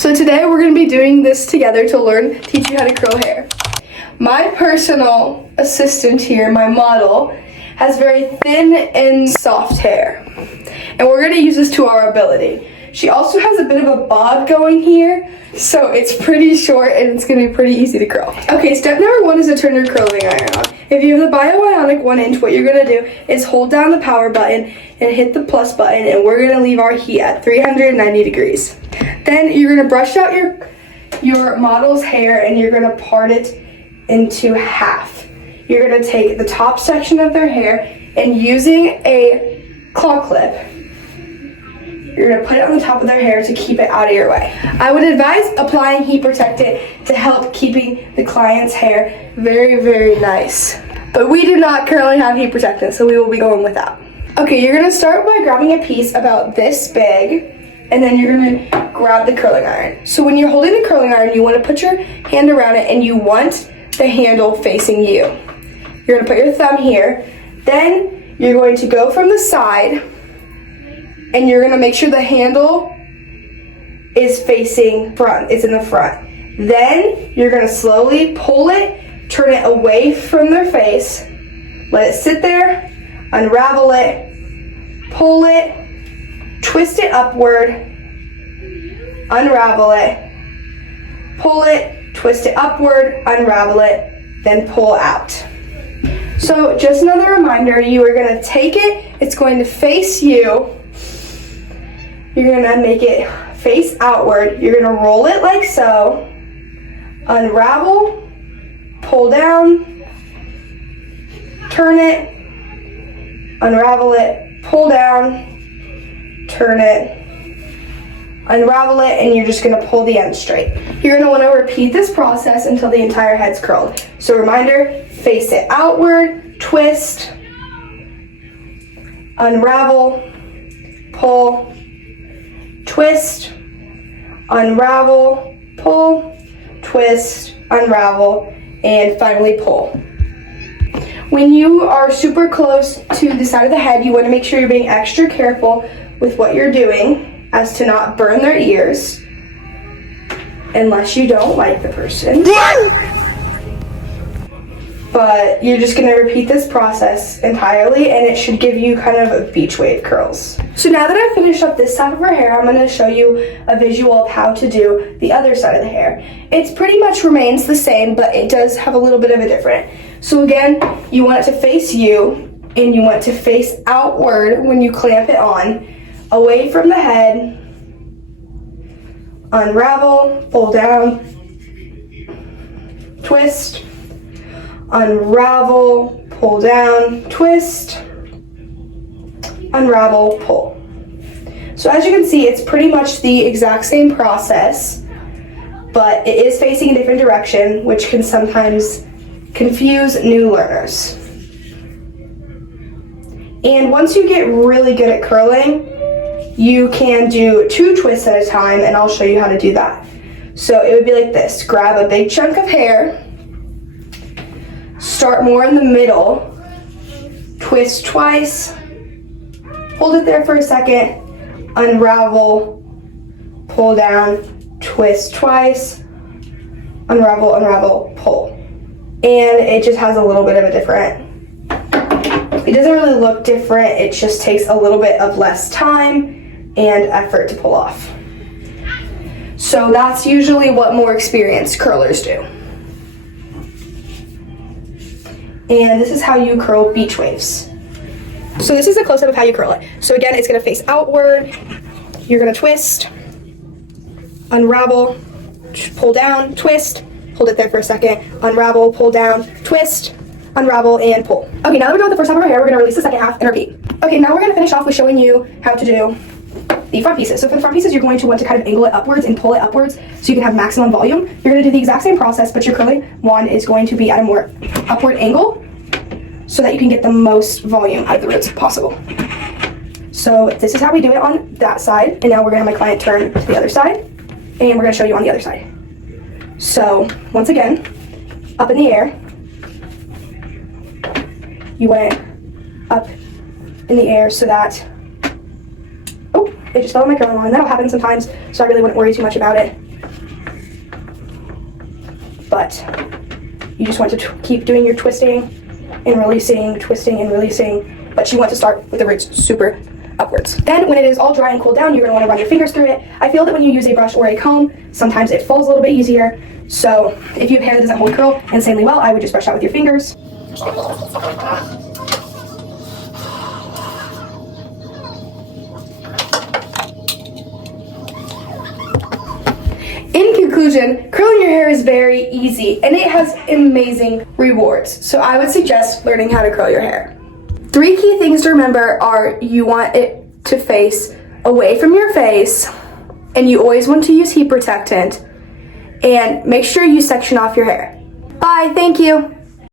So today we're going to be doing this together to teach you how to curl hair. My personal assistant here, my model, has very thin and soft hair. And we're going to use this to our ability. She also has a bit of a bob going here, so it's pretty short and it's going to be pretty easy to curl. Okay, step number 1 is to turn your curling iron on. If you have the Bioionic 1-inch, what you're going to do is hold down the power button and hit the plus button, and we're going to leave our heat at 390 degrees. Then you're going to brush out your model's hair and you're going to part it into half. You're going to take the top section of their hair and using a claw clip, you're going to put it on the top of their hair to keep it out of your way. I would advise applying heat protectant to help keeping the client's hair very, very nice. But we do not currently have heat protectant, so we will be going without. Okay, you're going to start by grabbing a piece about this big, and then you're going to grab the curling iron. So when you're holding the curling iron, you want to put your hand around it and you want the handle facing you. You're going to put your thumb here. Then you're going to go from the side and you're going to make sure the handle is facing front. It's in the front. Then you're going to slowly pull it, turn it away from their face, let it sit there, unravel it, pull it, twist it upward, unravel it, pull it, twist it upward, unravel it, then pull out. So just another reminder, you are going to take it, it's going to face you, you're going to make it face outward, you're going to roll it like so, unravel, pull down, turn it, unravel it, pull down, turn it, unravel it, and you're just going to pull the end straight. You're going to want to repeat this process until the entire head's curled. So reminder, face it outward, twist, unravel, pull, twist, unravel, pull, twist, unravel, and finally pull. When you are super close to the side of the head, you want to make sure you're being extra careful with what you're doing as to not burn their ears unless you don't like the person. But you're just going to repeat this process entirely and it should give you kind of beach wave curls. So now that I've finished up this side of her hair, I'm going to show you a visual of how to do the other side of the hair. It's pretty much remains the same, but it does have a little bit of a different. So again, you want it to face you and you want it to face outward when you clamp it on, away from the head, unravel, pull down, twist, unravel, pull down, twist, unravel, pull. So as you can see, it's pretty much the exact same process, but it is facing a different direction, which can sometimes confuse new learners. And once you get really good at curling, you can do 2 twists at a time, and I'll show you how to do that. So it would be like this. Grab a big chunk of hair, start more in the middle, twist twice, hold it there for a second, unravel, pull down, twist twice, unravel, unravel, pull. And it just has a little bit of a different, it doesn't really look different, it just takes a little bit of less time and effort to pull off. So that's usually what more experienced curlers do. And this is how you curl beach waves. So this is a close-up of how you curl it. So again, it's gonna face outward, you're gonna twist, unravel, pull down, twist, hold it there for a second, unravel, pull down, twist, unravel, and pull. Okay, now that we're done with the first half of our hair, we're gonna release the second half and repeat. Okay, now we're gonna finish off with showing you how to do the front pieces. So for the front pieces, you're going to want to kind of angle it upwards and pull it upwards so you can have maximum volume. You're gonna do the exact same process, but your curling wand is going to be at a more upward angle so that you can get the most volume out of the roots possible. So this is how we do it on that side, and now we're gonna have my client turn to the other side, and we're gonna show you on the other side. So once again, up in the air, you want it up in the air so that, oh, it just fell on my curling line. That'll happen sometimes, so I really wouldn't worry too much about it. but you just want to keep doing your twisting and releasing, twisting and releasing, but you want to start with the roots super upwards. Then when it is all dry and cooled down, you're going to want to run your fingers through it. I feel that when you use a brush or a comb, sometimes it falls a little bit easier. So if you have hair that doesn't hold curl insanely well, I would just brush out with your fingers. In conclusion, curling your hair is very easy and it has amazing rewards. So I would suggest learning how to curl your hair. 3 key things to remember are you want it to face away from your face, and you always want to use heat protectant, and make sure you section off your hair. Bye, thank you.